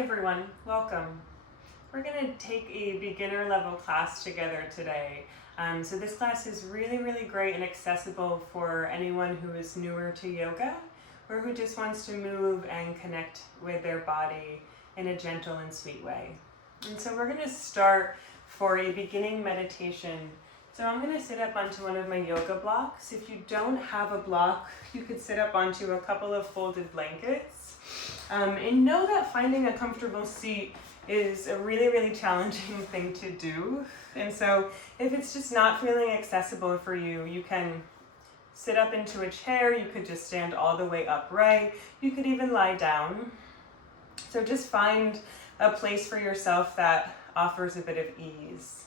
everyone, welcome. We're going to take a beginner level class together today. So this class is really great and accessible for anyone who is newer to yoga or who just wants to move and connect with their body in a gentle and sweet way. And so we're going to start for a beginning meditation. So I'm going to sit up onto one of my yoga blocks. If you don't have a block, you could sit up onto a couple of folded blankets. And know that finding a comfortable seat is a really challenging thing to do. And so if it's just not feeling accessible for you, you can sit up into a chair, you could just stand all the way upright, you could even lie down. So just find a place for yourself that offers a bit of ease.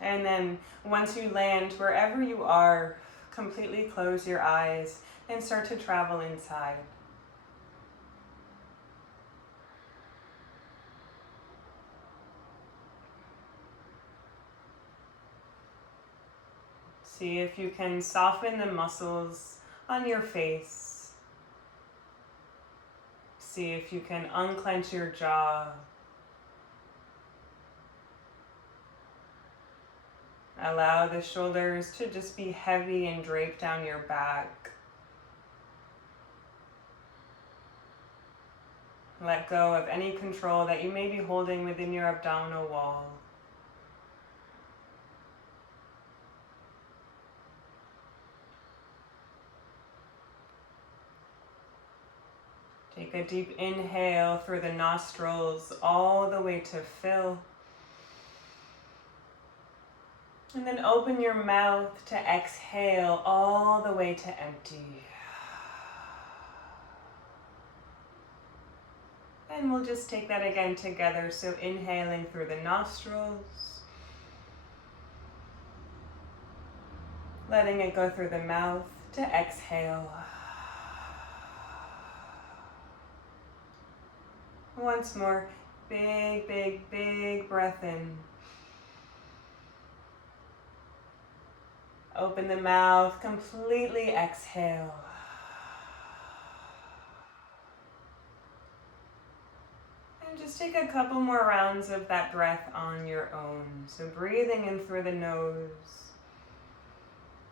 And then once you land, wherever you are, completely close your eyes and start to travel inside. See if you can soften the muscles on your face. See if you can unclench your jaw. Allow the shoulders to just be heavy and drape down your back. Let go of any control that you may be holding within your abdominal wall. Take a deep inhale through the nostrils all the way to fill. And then open your mouth to exhale all the way to empty. And we'll just take that again together. So inhaling through the nostrils. Letting it go through the mouth to exhale. Once more, big breath in. Open the mouth, completely exhale. And just take a couple more rounds of that breath on your own. So breathing in through the nose,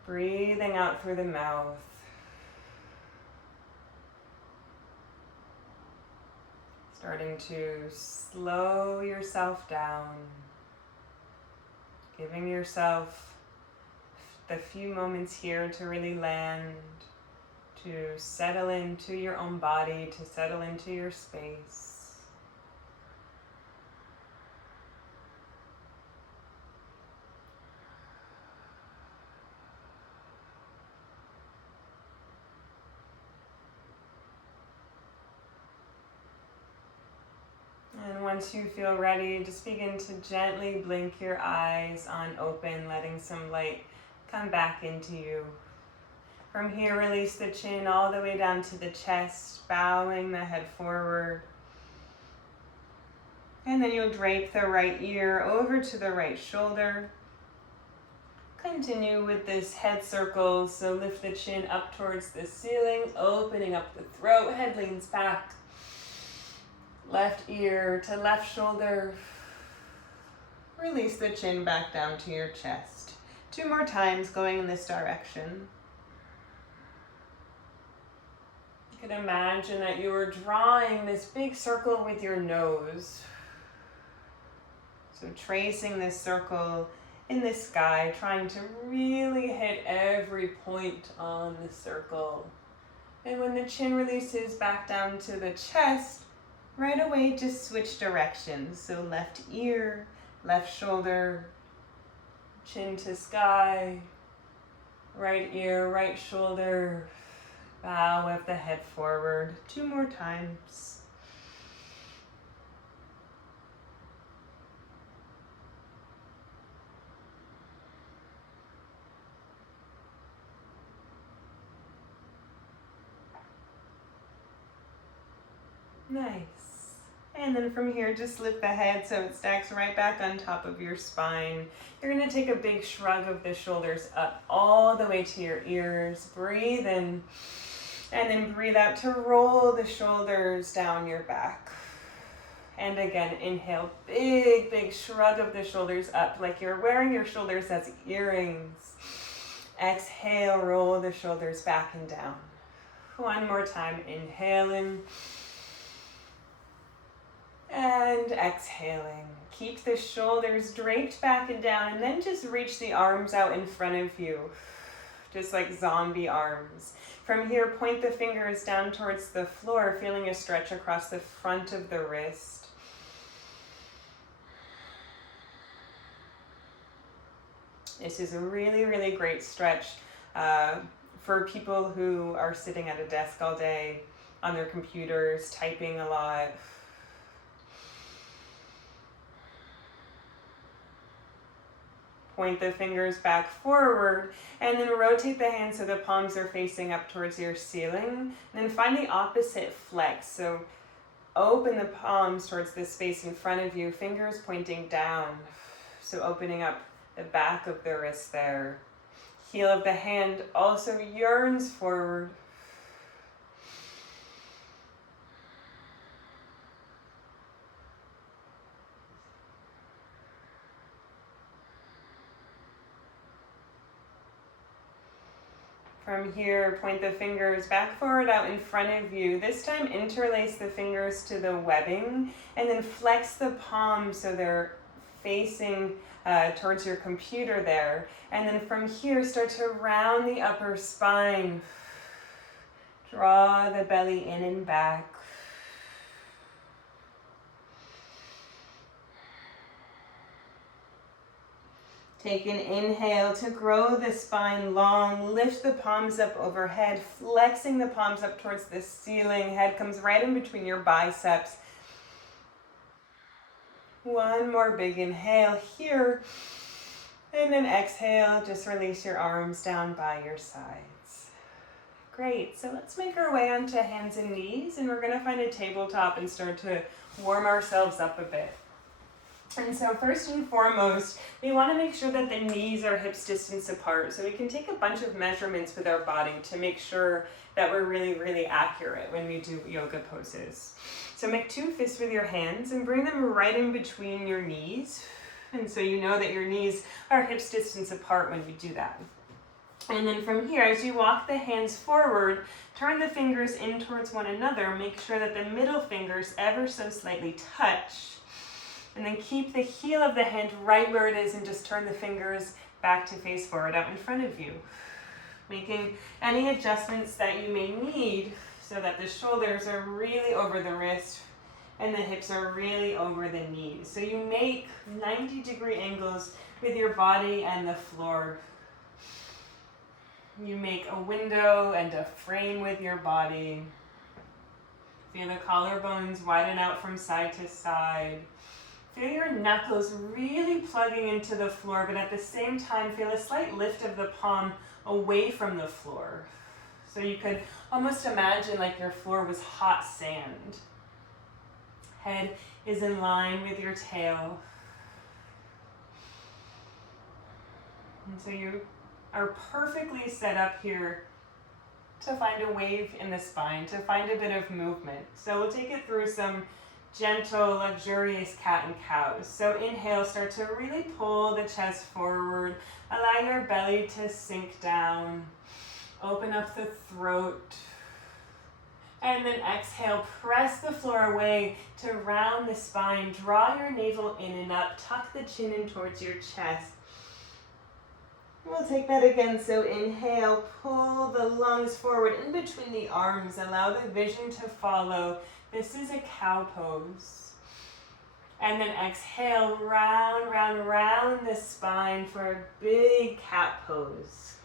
breathing out through the mouth. Starting to slow yourself down, giving yourself the few moments here to really land, to settle into your own body, to settle into your space. And once you feel ready, just begin to gently blink your eyes on open, letting some light come back into you. From here, release the chin all the way down to the chest, bowing the head forward. And then you'll drape the right ear over to the right shoulder. Continue with this head circle, so lift the chin up towards the ceiling, opening up the throat, head leans back. Left ear to left shoulder. Release the chin back down to your chest. 2 more times going in this direction. You can imagine that you are drawing this big circle with your nose. So tracing this circle in the sky, trying to really hit every point on the circle. And when the chin releases back down to the chest, right away, just switch directions. So left ear, left shoulder, chin to sky, right ear, right shoulder, bow of the head forward. 2 more times. Nice. And then from here, just lift the head so it stacks right back on top of your spine. You're going to take a big shrug of the shoulders up all the way to your ears. Breathe in And then breathe out to roll the shoulders down your back. And again, inhale, big, big shrug of the shoulders up like you're wearing your shoulders as earrings. Exhale, roll the shoulders back and down. One more time, inhaling. And exhaling. Keep the shoulders draped back and down, and then just reach the arms out in front of you, just like zombie arms. From here, point the fingers down towards the floor, feeling a stretch across the front of the wrist. This is a really, really great stretch for people who are sitting at a desk all day on their computers, typing a lot. Point the fingers back forward, and then rotate the hands so the palms are facing up towards your ceiling. And then find the opposite flex. So open the palms towards the space in front of you, fingers pointing down. So opening up the back of the wrist there. Heel of the hand also yearns forward. From here, point the fingers back forward out in front of you. This time, interlace the fingers to the webbing and then flex the palms so they're facing towards your computer there. And then from here, start to round the upper spine. Draw the belly in and back. Take an inhale to grow the spine long. Lift the palms up overhead, flexing the palms up towards the ceiling. Head comes right in between your biceps. One more big inhale here. And then exhale, just release your arms down by your sides. Great, so let's make our way onto hands and knees, and we're gonna find a tabletop and start to warm ourselves up a bit. And so first and foremost, we want to make sure that the knees are hips distance apart. So we can take a bunch of measurements with our body to make sure that we're really, really accurate when we do yoga poses. So make 2 fists with your hands and bring them right in between your knees. And so you know that your knees are hips distance apart when we do that. And then from here, as you walk the hands forward, turn the fingers in towards one another. Make sure that the middle fingers ever so slightly touch. And then keep the heel of the hand right where it is and just turn the fingers back to face forward out in front of you. Making any adjustments that you may need so that the shoulders are really over the wrist and the hips are really over the knees. So you make 90-degree angles with your body and the floor. You make a window and a frame with your body. Feel the collarbones widen out from side to side. Feel your knuckles really plugging into the floor, but at the same time, feel a slight lift of the palm away from the floor. So you could almost imagine like your floor was hot sand. Head is in line with your tail. And so you are perfectly set up here to find a wave in the spine, to find a bit of movement. So we'll take it through some gentle, luxurious cat and cows. So inhale, start to really pull the chest forward. Allow your belly to sink down. Open up the throat. And then exhale, press the floor away to round the spine. Draw your navel in and up. Tuck the chin in towards your chest. We'll take that again. So inhale, pull the lungs forward in between the arms. Allow the vision to follow. This is a cow pose. And then exhale, round, round, round the spine for a big cat pose.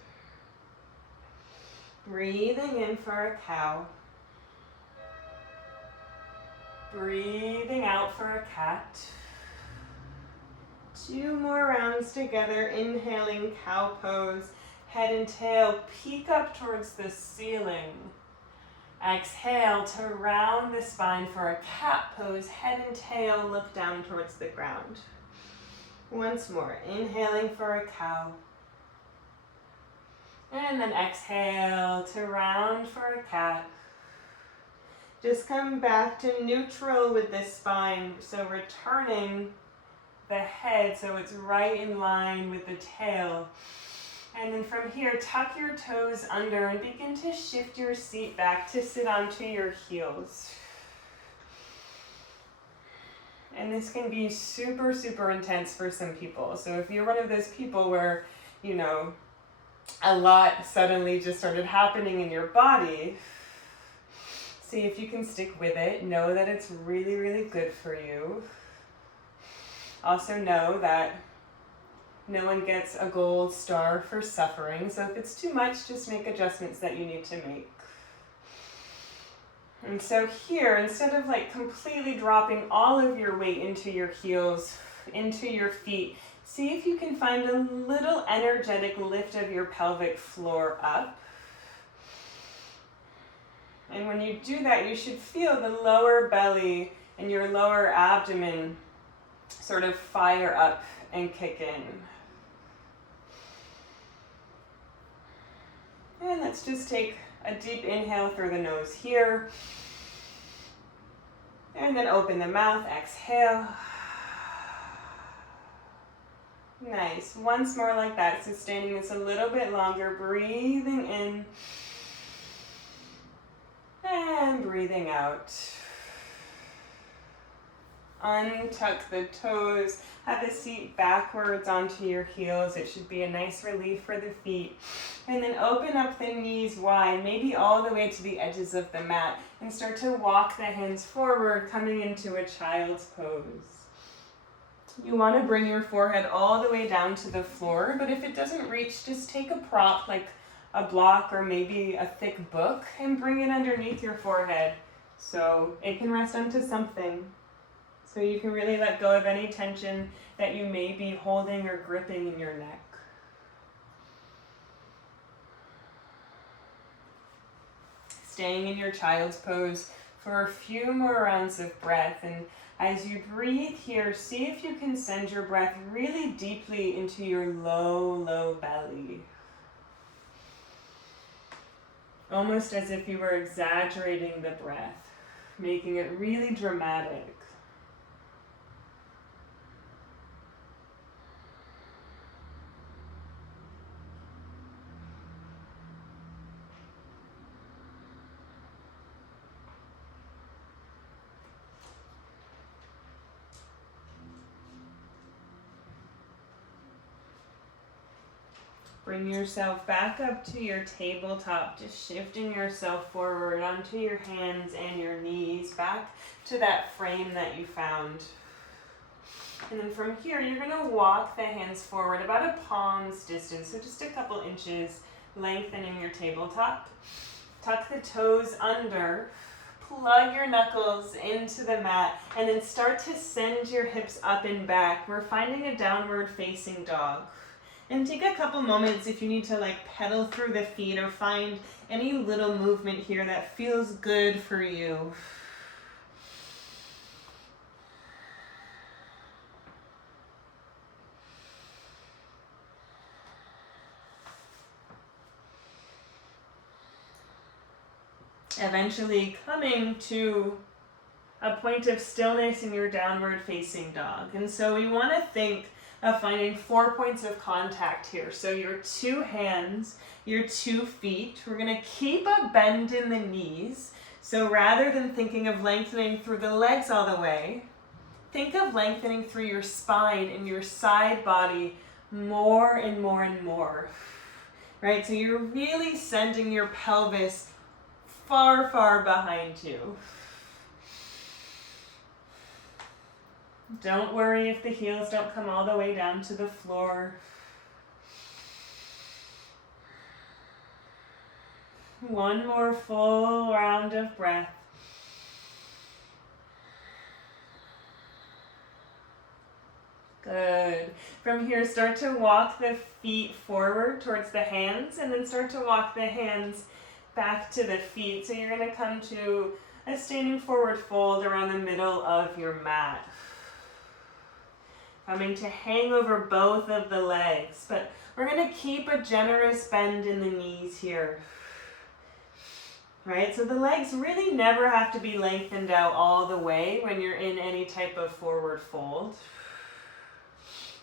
Breathing in for a cow. Breathing out for a cat. 2 more rounds together. Inhaling, cow pose. Head and tail peek up towards the ceiling. Exhale to round the spine for a cat pose. Head and tail look down towards the ground. Once more, inhaling for a cow. And then exhale to round for a cat. Just come back to neutral with the spine. So returning the head so it's right in line with the tail. And then from here, tuck your toes under and begin to shift your seat back to sit onto your heels. And this can be super, super intense for some people. So if you're one of those people where, you know, a lot suddenly just started happening in your body, see if you can stick with it. Know that it's really, really good for you. Also know that no one gets a gold star for suffering. So if it's too much, just make adjustments that you need to make. And so here, instead of like completely dropping all of your weight into your heels, into your feet, see if you can find a little energetic lift of your pelvic floor up. And when you do that, you should feel the lower belly and your lower abdomen sort of fire up and kick in. And let's just take a deep inhale through the nose here. And then open the mouth, exhale. Nice, once more like that, sustaining this a little bit longer, breathing in and breathing out. Untuck the toes, have the seat backwards onto your heels. It should be a nice relief for the feet. And then open up the knees wide, maybe all the way to the edges of the mat, and start to walk the hands forward, coming into a child's pose. You want to bring your forehead all the way down to the floor, but if it doesn't reach, just take a prop like a block or maybe a thick book and bring it underneath your forehead so it can rest onto something. So you can really let go of any tension that you may be holding or gripping in your neck. Staying in your child's pose for a few more rounds of breath. And as you breathe here, see if you can send your breath really deeply into your low, low belly. Almost as if you were exaggerating the breath, making it really dramatic. Bring yourself back up to your tabletop, just shifting yourself forward onto your hands and your knees, back to that frame that you found. And then from here, you're going to walk the hands forward about a palm's distance, so just a couple inches, lengthening your tabletop. Tuck the toes under, plug your knuckles into the mat, and then start to send your hips up and back. We're finding a downward facing dog. And take a couple moments if you need to like pedal through the feet or find any little movement here that feels good for you. Eventually coming to a point of stillness in your downward facing dog. And so we want to think of finding 4 points of contact here. So your two hands, your 2 feet. We're going to keep a bend in the knees. So rather than thinking of lengthening through the legs all the way, think of lengthening through your spine and your side body more and more and more. Right? So you're really sending your pelvis far, far behind you. Don't worry if the heels don't come all the way down to the floor. One more full round of breath. Good. From here, start to walk the feet forward towards the hands, and then start to walk the hands back to the feet. So you're going to come to a standing forward fold around the middle of your mat. Coming to hang over both of the legs, but We're going to keep a generous bend in the knees here. Right, so the legs really never have to be lengthened out all the way when you're in any type of forward fold.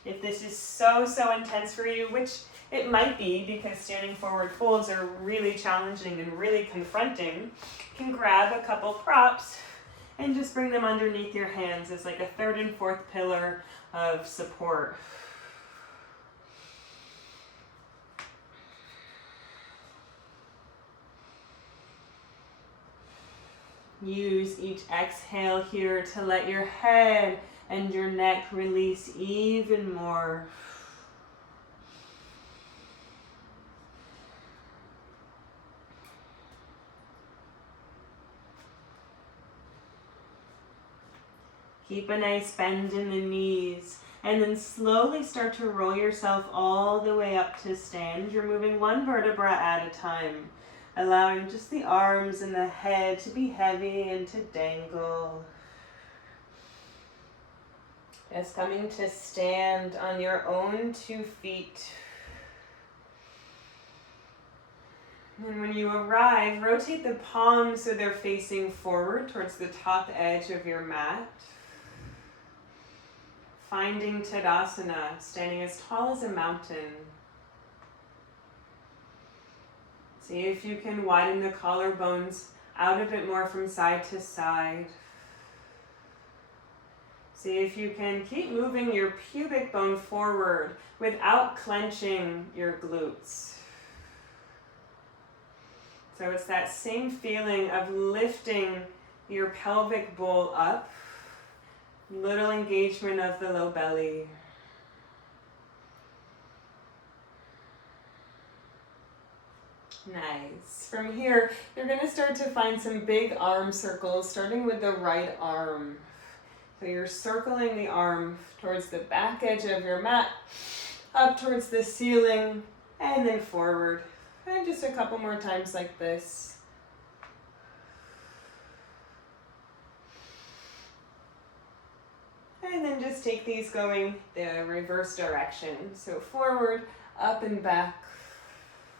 If this is so intense for you, which it might be because standing forward folds are really challenging and really confronting, you can grab a couple props and just bring them underneath your hands as like a third and fourth pillar of support. Use each exhale here to let your head and your neck release even more. Keep a nice bend in the knees, and then slowly start to roll yourself all the way up to stand. You're moving one vertebra at a time, allowing just the arms and the head to be heavy and to dangle. Just coming to stand on your own 2 feet. And when you arrive, rotate the palms so they're facing forward towards the top edge of your mat. Finding Tadasana, standing as tall as a mountain. See if you can widen the collarbones out a bit more from side to side. See if you can keep moving your pubic bone forward without clenching your glutes. So it's that same feeling of lifting your pelvic bowl up. Little engagement of the low belly. Nice. From here, you're going to start to find some big arm circles, starting with the right arm. So you're circling the arm towards the back edge of your mat, up towards the ceiling, and then forward. And just a couple more times like this. And then just take these going the reverse direction. So forward, up and back,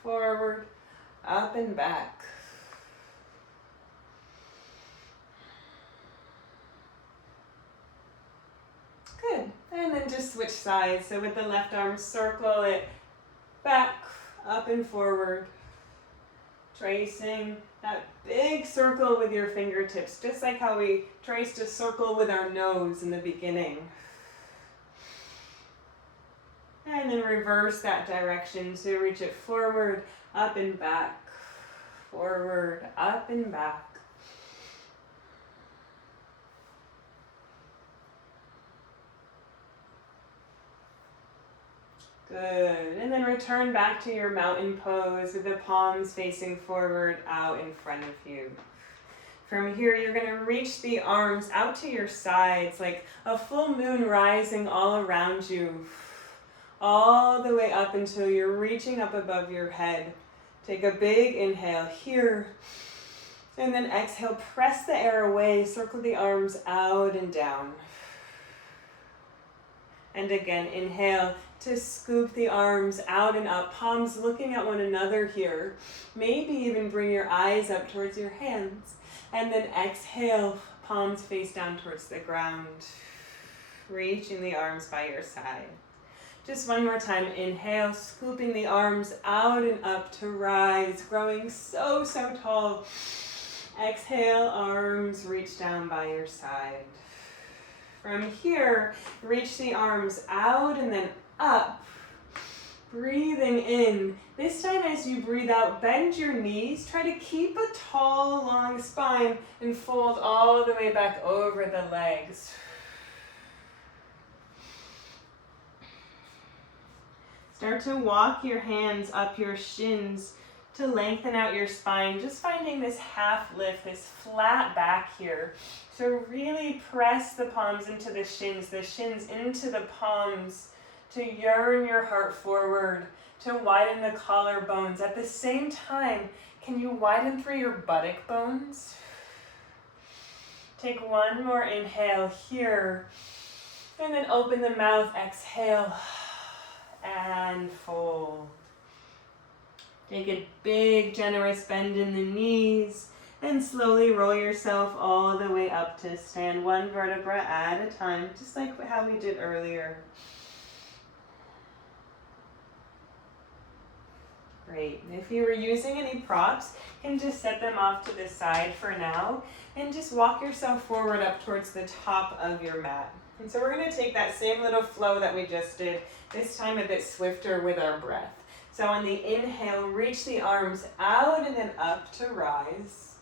forward, up and back. Good. And then just switch sides. So with the left arm, circle it back, up and forward. Tracing that big circle with your fingertips, just like how we traced a circle with our nose in the beginning. And then reverse that direction, so reach it forward, up and back, forward, up and back. Good, and then return back to your mountain pose with the palms facing forward out in front of you. From here, you're going to reach the arms out to your sides like a full moon rising all around you, all the way up until you're reaching up above your head. Take a big inhale here, and then exhale, press the air away, circle the arms out and down. And again, inhale to scoop the arms out and up, palms looking at one another here. Maybe even bring your eyes up towards your hands. And then exhale, palms face down towards the ground. Reaching the arms by your side. Just one more time, inhale, scooping the arms out and up to rise, growing so tall. Exhale, arms reach down by your side. From here, reach the arms out and then up. Breathing in. This time as you breathe out, bend your knees. Try to keep a tall, long spine and fold all the way back over the legs. Start to walk your hands up your shins to lengthen out your spine. Just finding this half lift, this flat back here. So really press the palms into the shins into the palms to yearn your heart forward, to widen the collarbones. At the same time, can you widen through your buttock bones? Take one more inhale here, and then open the mouth, exhale. and fold. Take a big, generous bend in the knees and slowly roll yourself all the way up to stand, one vertebra at a time, just like how we did earlier. Great. If you were using any props, you can just set them off to the side for now and just walk yourself forward up towards the top of your mat. And so we're going to take that same little flow that we just did, this time a bit swifter with our breath. So on the inhale, reach the arms out and then up to rise.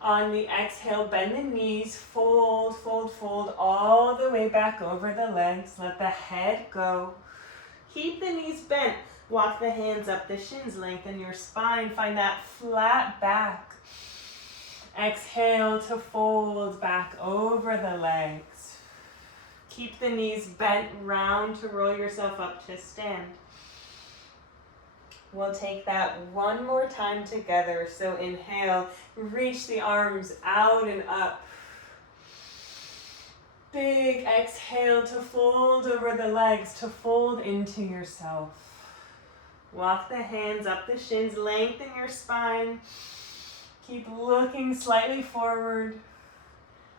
On the exhale, bend the knees, fold, fold, fold all the way back over the legs. Let the head go. Keep the knees bent. Walk the hands up the shins, lengthen your spine. Find that flat back. Exhale to fold back over the legs. Keep the knees bent round to roll yourself up to stand. We'll take that one more time together. So inhale, reach the arms out and up. Big exhale to fold over the legs, to fold into yourself. Walk the hands up the shins, lengthen your spine. Keep looking slightly forward.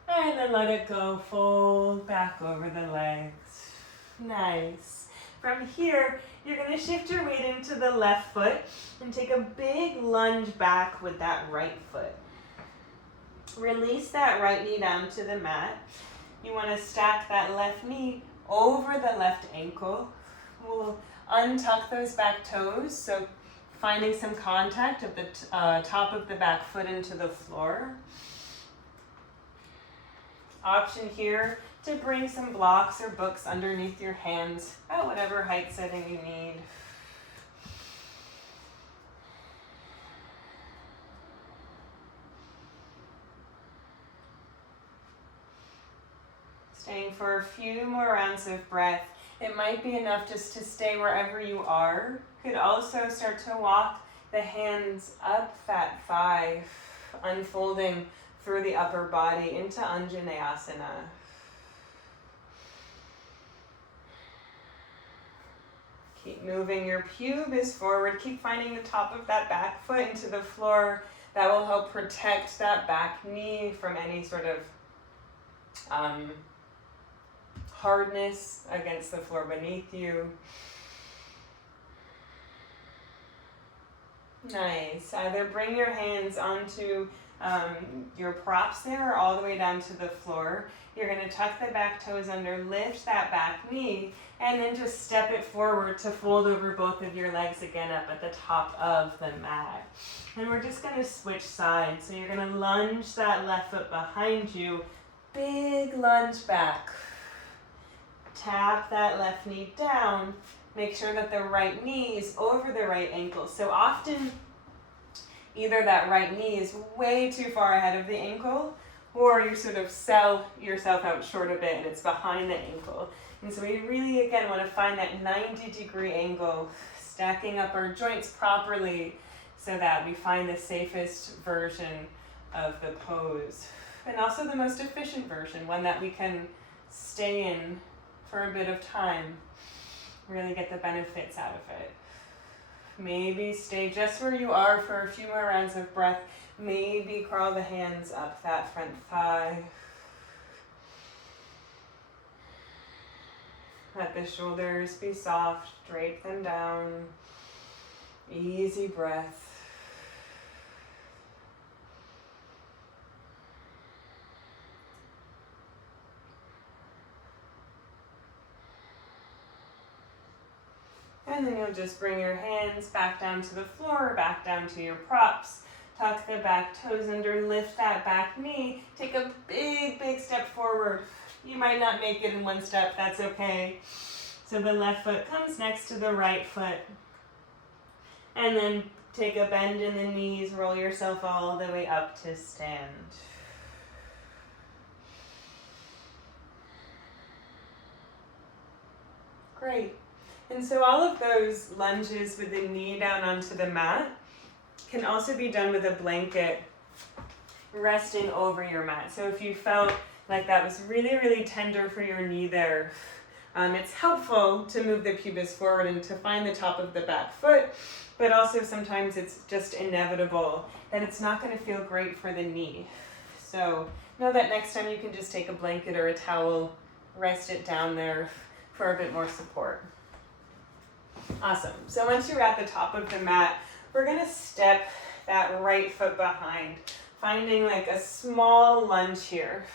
And then let it go, fold back over the legs. Nice. From here, you're going to shift your weight into the left foot and take a big lunge back with that right foot. Release that right knee down to the mat. You want to stack that left knee over the left ankle. We'll untuck those back toes, so finding some contact of the top of the back foot into the floor. Option here to bring some blocks or books underneath your hands at whatever height setting you need. Staying for a few more rounds of breath. It might be enough just to stay wherever you are. You could also start to walk the hands up that thigh, unfolding through the upper body into Anjaneyasana. Keep moving your pubis forward. Keep finding the top of that back foot into the floor. That will help protect that back knee from any sort of hardness against the floor beneath you. Nice. Either bring your hands onto your props there or all the way down to the floor. You're going to tuck the back toes under, lift that back knee, and then just step it forward to fold over both of your legs again up at the top of the mat. And we're just going to switch sides. So you're going to lunge that left foot behind you, big lunge back. Tap that left knee down. Make sure that the right knee is over the right ankle. So often, either that right knee is way too far ahead of the ankle, or you sort of sell yourself out short a bit and it's behind the ankle. And so we really, again, want to find that 90-degree angle, stacking up our joints properly so that we find the safest version of the pose. And also the most efficient version, one that we can stay in for a bit of time, really get the benefits out of it. Maybe stay just where you are for a few more rounds of breath. Maybe crawl the hands up that front thigh. Let the shoulders be soft, drape them down. Easy breath. And then you'll just bring your hands back down to the floor, back down to your props. Tuck the back toes under, lift that back knee. Take a big, big step forward. You might not make it in one step, that's okay. So the left foot comes next to the right foot. And then take a bend in the knees, roll yourself all the way up to stand. Great. And so all of those lunges with the knee down onto the mat can also be done with a blanket resting over your mat. So if you felt like that was really, really tender for your knee there, It's helpful to move the pubis forward and to find the top of the back foot, but also sometimes it's just inevitable that it's not going to feel great for the knee. So know that next time you can just take a blanket or a towel, rest it down there for a bit more support. Awesome. So once you're at the top of the mat, we're going to step that right foot behind, finding like a small lunge here.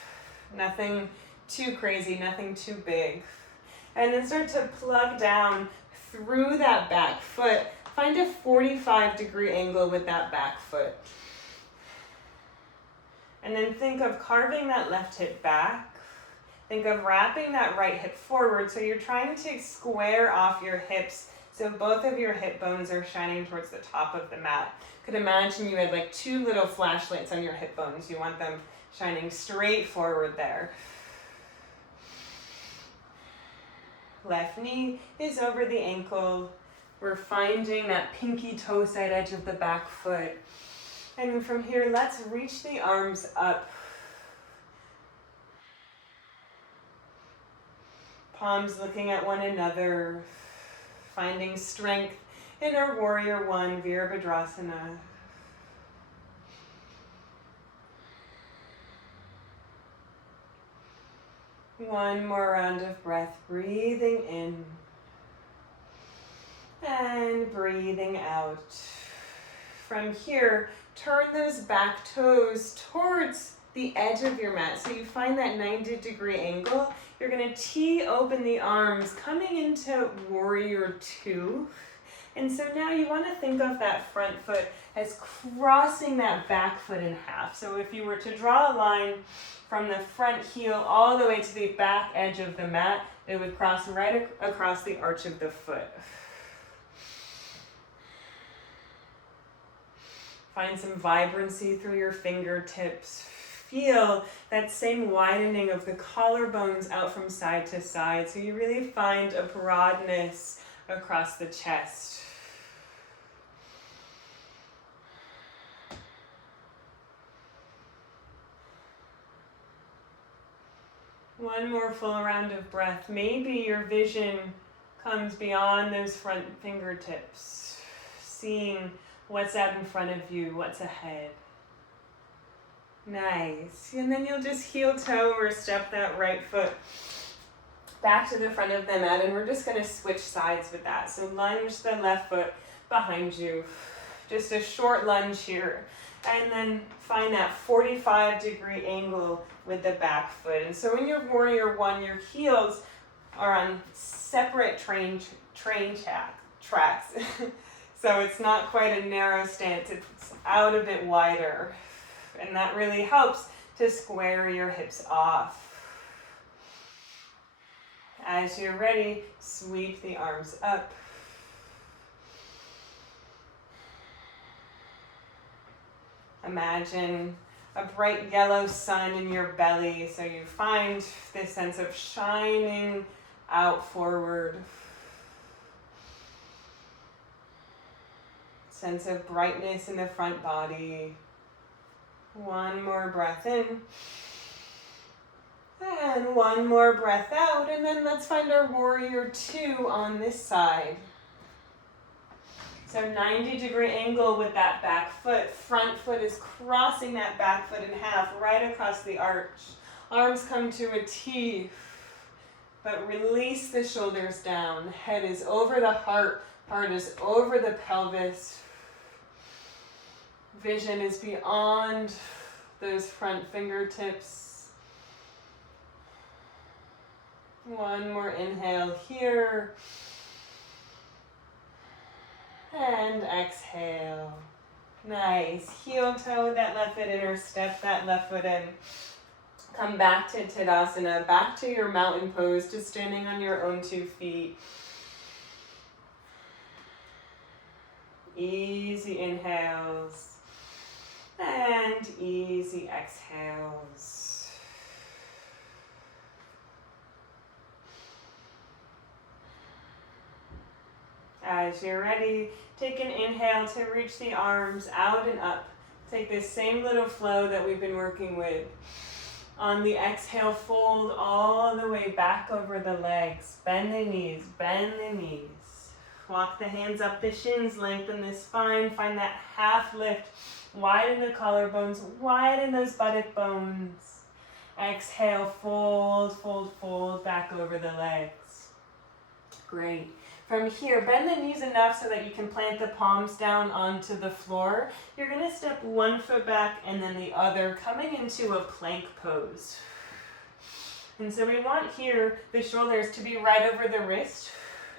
Nothing too crazy, nothing too big. And then start to plug down through that back foot. Find a 45-degree angle with that back foot. And then think of carving that left hip back. Think of wrapping that right hip forward. So you're trying to square off your hips so both of your hip bones are shining towards the top of the mat. Could imagine you had like 2 little flashlights on your hip bones. You want them shining straight forward there. Left knee is over the ankle. We're finding that pinky toe side edge of the back foot. And from here, let's reach the arms up. Palms looking at one another. Finding strength in our Warrior One, Virabhadrasana. One more round of breath, breathing in and breathing out. From here, turn those back toes towards the edge of your mat. So you find that 90-degree angle. You're going to tee open the arms, coming into Warrior Two. And so now you want to think of that front foot as crossing that back foot in half. So if you were to draw a line from the front heel all the way to the back edge of the mat, it would cross right across the arch of the foot. Find some vibrancy through your fingertips. Feel that same widening of the collarbones out from side to side. So you really find a broadness across the chest. One more full round of breath. Maybe your vision comes beyond those front fingertips, seeing what's out in front of you, what's ahead. Nice. And then you'll just heel toe or step that right foot back to the front of the mat, and we're just going to switch sides with that. So lunge the left foot behind you. Just a short lunge here. And then find that 45-degree angle with the back foot. And so in your Warrior One, your heels are on separate train tracks. So it's not quite a narrow stance, it's out a bit wider. And that really helps to square your hips off. As you're ready, sweep the arms up. Imagine a bright yellow sun in your belly, so you find this sense of shining out forward. Sense of brightness in the front body. One more breath in. And one more breath out. And then let's find our Warrior Two on this side. So 90-degree angle with that back foot. Front foot is crossing that back foot in half, right across the arch. Arms come to a T, but release the shoulders down. Head is over the heart is over the pelvis. Vision is beyond those front fingertips. One more inhale here. And exhale. Nice. Heel toe that left foot in or step that left foot in. Come back to Tadasana, back to your mountain pose, just standing on your own 2 feet. Easy inhales and easy exhales. As you're ready, take an inhale to reach the arms out and up. Take this same little flow that we've been working with. On the exhale, fold all the way back over the legs. Bend the knees, bend the knees. Walk the hands up the shins, lengthen the spine, find that half lift. Widen the collarbones, widen those buttock bones. Exhale, fold, fold, fold back over the legs. Great. From here, bend the knees enough so that you can plant the palms down onto the floor. You're going to step one foot back and then the other, coming into a plank pose. And so we want here the shoulders to be right over the wrist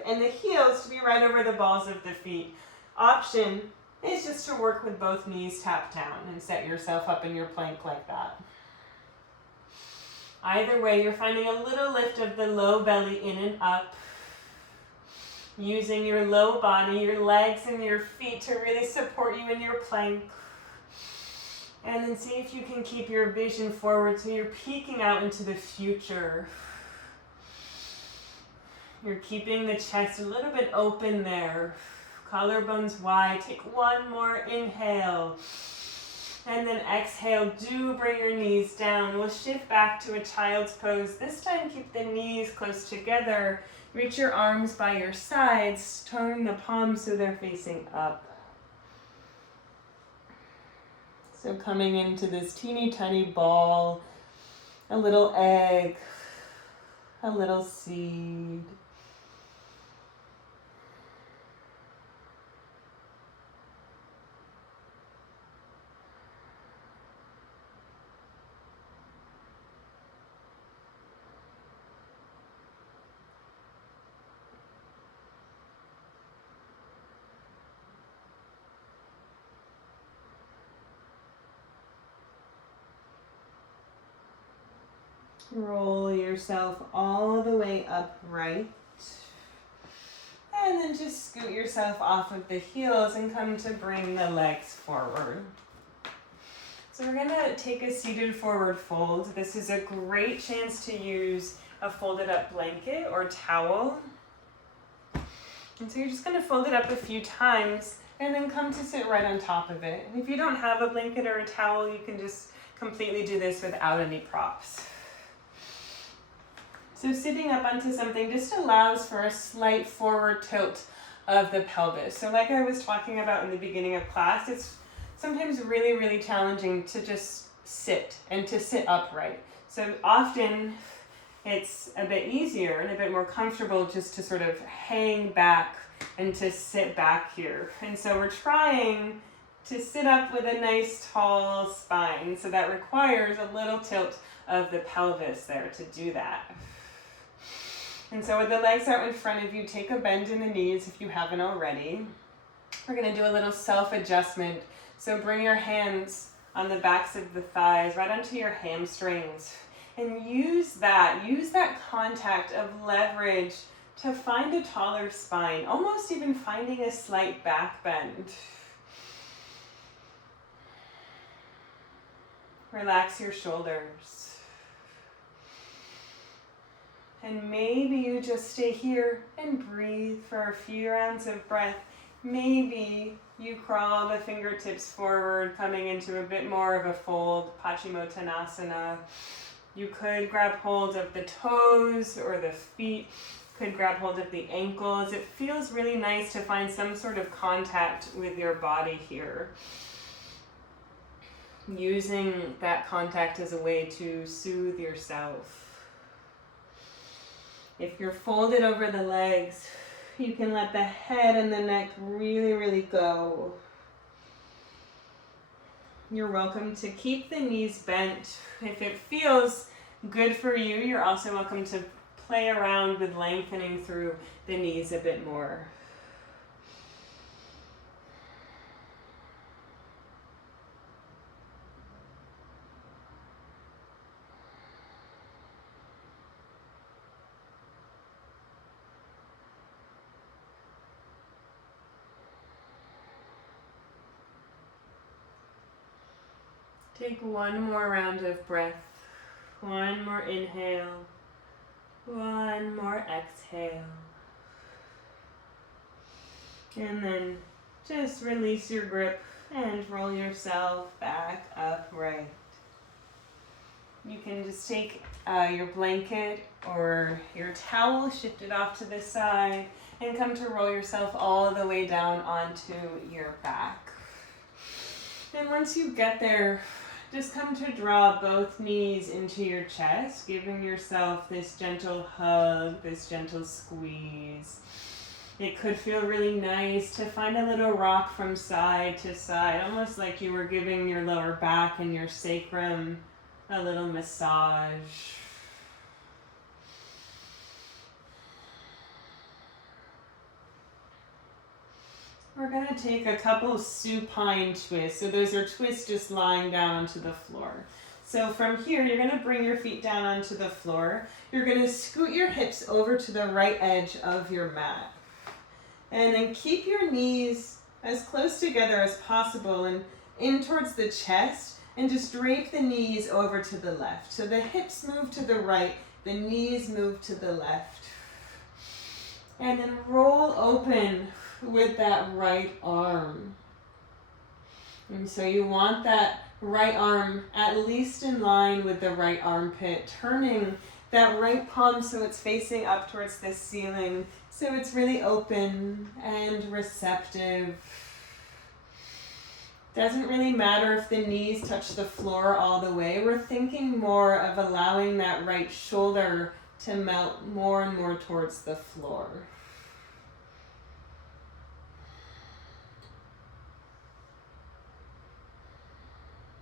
and the heels to be right over the balls of the feet. Option is just to work with both knees tapped down and set yourself up in your plank like that. Either way, you're finding a little lift of the low belly in and up. Using your low body, your legs and your feet to really support you in your plank. And then see if you can keep your vision forward so you're peeking out into the future. You're keeping the chest a little bit open there. Collarbones wide. Take one more inhale. And then exhale. Do bring your knees down. We'll shift back to a child's pose. This time keep the knees close together. Reach your arms by your sides, turn the palms so they're facing up. So coming into this teeny tiny ball, a little egg, a little seed. Roll yourself all the way upright. And then just scoot yourself off of the heels and come to bring the legs forward. So we're gonna take a seated forward fold. This is a great chance to use a folded up blanket or towel. And so you're just gonna fold it up a few times and then come to sit right on top of it. And if you don't have a blanket or a towel, you can just completely do this without any props. So sitting up onto something just allows for a slight forward tilt of the pelvis. So like I was talking about in the beginning of class, it's sometimes really, really challenging to just sit and to sit upright. So often it's a bit easier and a bit more comfortable just to sort of hang back and to sit back here. And so we're trying to sit up with a nice tall spine. So that requires a little tilt of the pelvis there to do that. And so with the legs out in front of you, take a bend in the knees if you haven't already. We're going to do a little self-adjustment. So bring your hands on the backs of the thighs, right onto your hamstrings. And use that contact of leverage to find a taller spine, almost even finding a slight back bend. Relax your shoulders. And maybe you just stay here and breathe for a few rounds of breath. Maybe you crawl the fingertips forward, coming into a bit more of a fold, Paschimottanasana. You could grab hold of the toes or the feet, could grab hold of the ankles. It feels really nice to find some sort of contact with your body here. Using that contact as a way to soothe yourself. If you're folded over the legs, you can let the head and the neck really, really go. You're welcome to keep the knees bent. If it feels good for you, you're also welcome to play around with lengthening through the knees a bit more. Take one more round of breath. One more inhale. One more exhale. And then just release your grip and roll yourself back upright. You can just take your blanket or your towel, shift it off to the side, and come to roll yourself all the way down onto your back. And once you get there, just come to draw both knees into your chest, giving yourself this gentle hug, this gentle squeeze. It could feel really nice to find a little rock from side to side, almost like you were giving your lower back and your sacrum a little massage. We're going to take a couple supine twists. So those are twists just lying down onto the floor. So from here, you're going to bring your feet down onto the floor. You're going to scoot your hips over to the right edge of your mat. And then keep your knees as close together as possible and in towards the chest, and just drape the knees over to the left. So the hips move to the right, the knees move to the left. And then roll open with that right arm. And so you want that right arm at least in line with the right armpit, turning that right palm so it's facing up towards the ceiling, so it's really open and receptive. Doesn't really matter if the knees touch the floor all the way. We're thinking more of allowing that right shoulder to melt more and more towards the floor.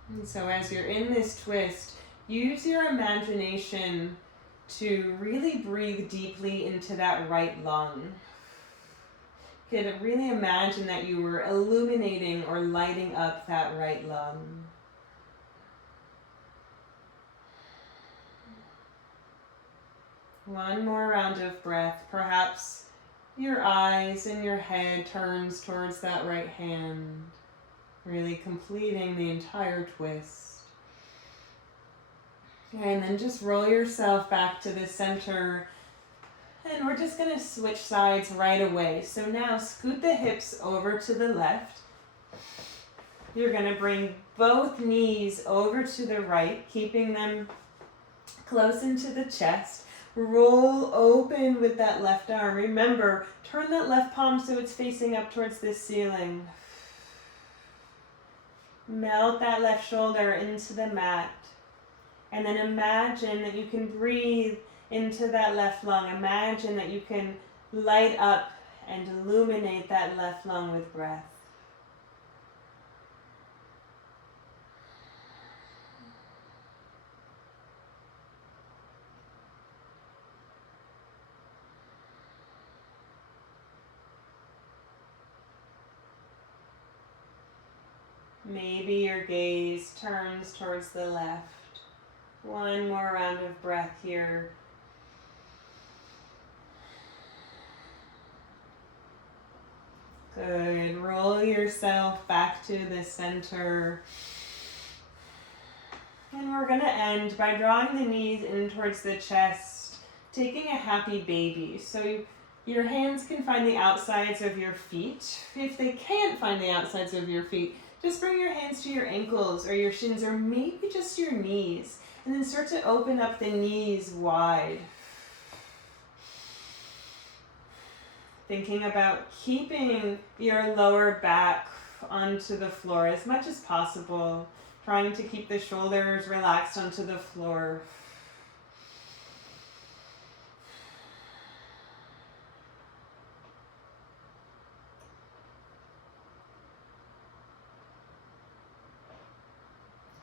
And so as you're in this twist, use your imagination to really breathe deeply into that right lung. You could really imagine that you were illuminating or lighting up that right lung. One more round of breath. Perhaps your eyes and your head turns towards that right hand, really completing the entire twist. And then just roll yourself back to the center. And we're just going to switch sides right away. So now scoot the hips over to the left. You're going to bring both knees over to the right, keeping them close into the chest. Roll open with that left arm. Remember, turn that left palm so it's facing up towards the ceiling. Melt that left shoulder into the mat. And then imagine that you can breathe into that left lung. Imagine that you can light up and illuminate that left lung with breath. Maybe your gaze turns towards the left. One more round of breath here. Good. Roll yourself back to the center. And we're going to end by drawing the knees in towards the chest, taking a happy baby. So your hands can find the outsides of your feet. If they can't find the outsides of your feet, just bring your hands to your ankles or your shins or maybe just your knees. And then start to open up the knees wide. Thinking about keeping your lower back onto the floor as much as possible. Trying to keep the shoulders relaxed onto the floor.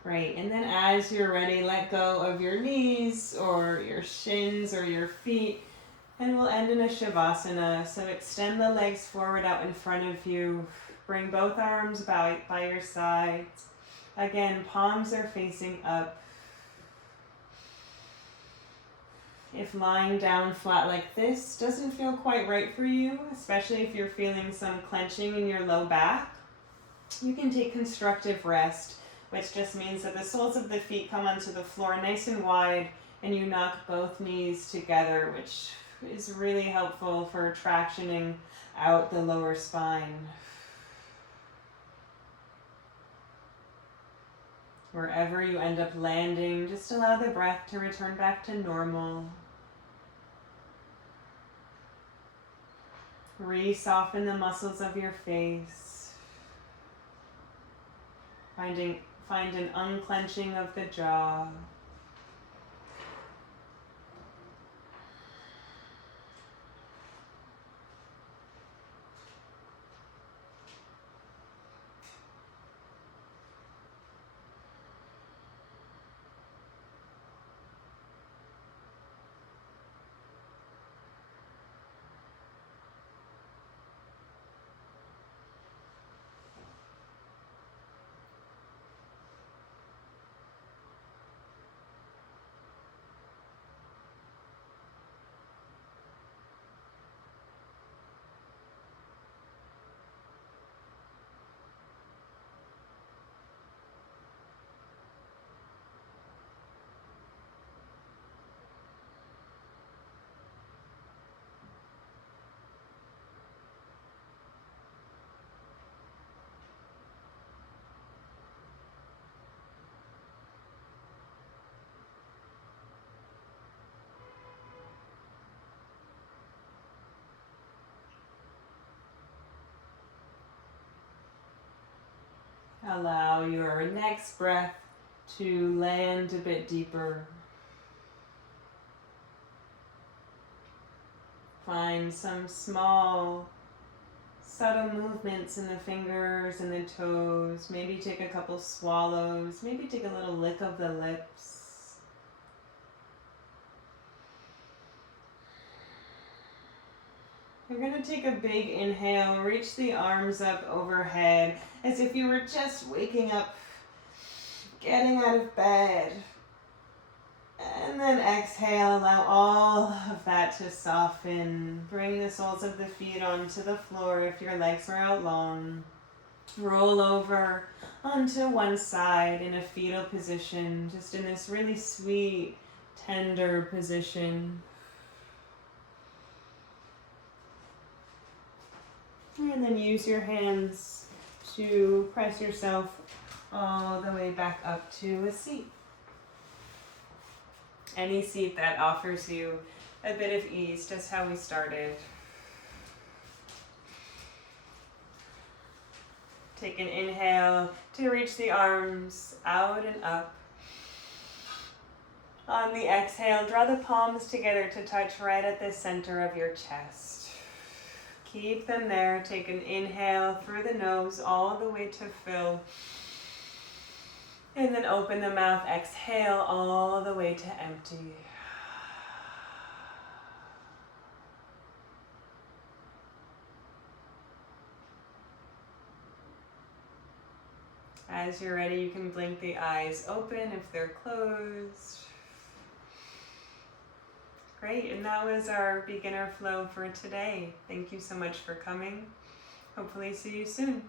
Great, and then as you're ready, let go of your knees or your shins or your feet, and we'll end in a Shavasana. So extend the legs forward out in front of you. Bring both arms by your sides. Again, palms are facing up. If lying down flat like this doesn't feel quite right for you, especially if you're feeling some clenching in your low back, you can take constructive rest, which just means that the soles of the feet come onto the floor nice and wide, and you knock both knees together, which is really helpful for tractioning out the lower spine. Wherever you end up landing, just allow the breath to return back to normal. Re-soften the muscles of your face. Find an unclenching of the jaw. Allow your next breath to land a bit deeper. Find some small, subtle movements in the fingers and the toes. Maybe take a couple swallows. Maybe take a little lick of the lips. You're going to take a big inhale, reach the arms up overhead as if you were just waking up, getting out of bed. And then exhale, allow all of that to soften. Bring the soles of the feet onto the floor if your legs are out long. Roll over onto one side in a fetal position, just in this really sweet, tender position. And then use your hands to press yourself all the way back up to a seat. Any seat that offers you a bit of ease, just how we started. Take an inhale to reach the arms out and up. On the exhale, draw the palms together to touch right at the center of your chest. Keep them there. Take an inhale through the nose all the way to fill. And then open the mouth, exhale all the way to empty. As you're ready, you can blink the eyes open if they're closed. Great, and that was our beginner flow for today. Thank you so much for coming. Hopefully see you soon.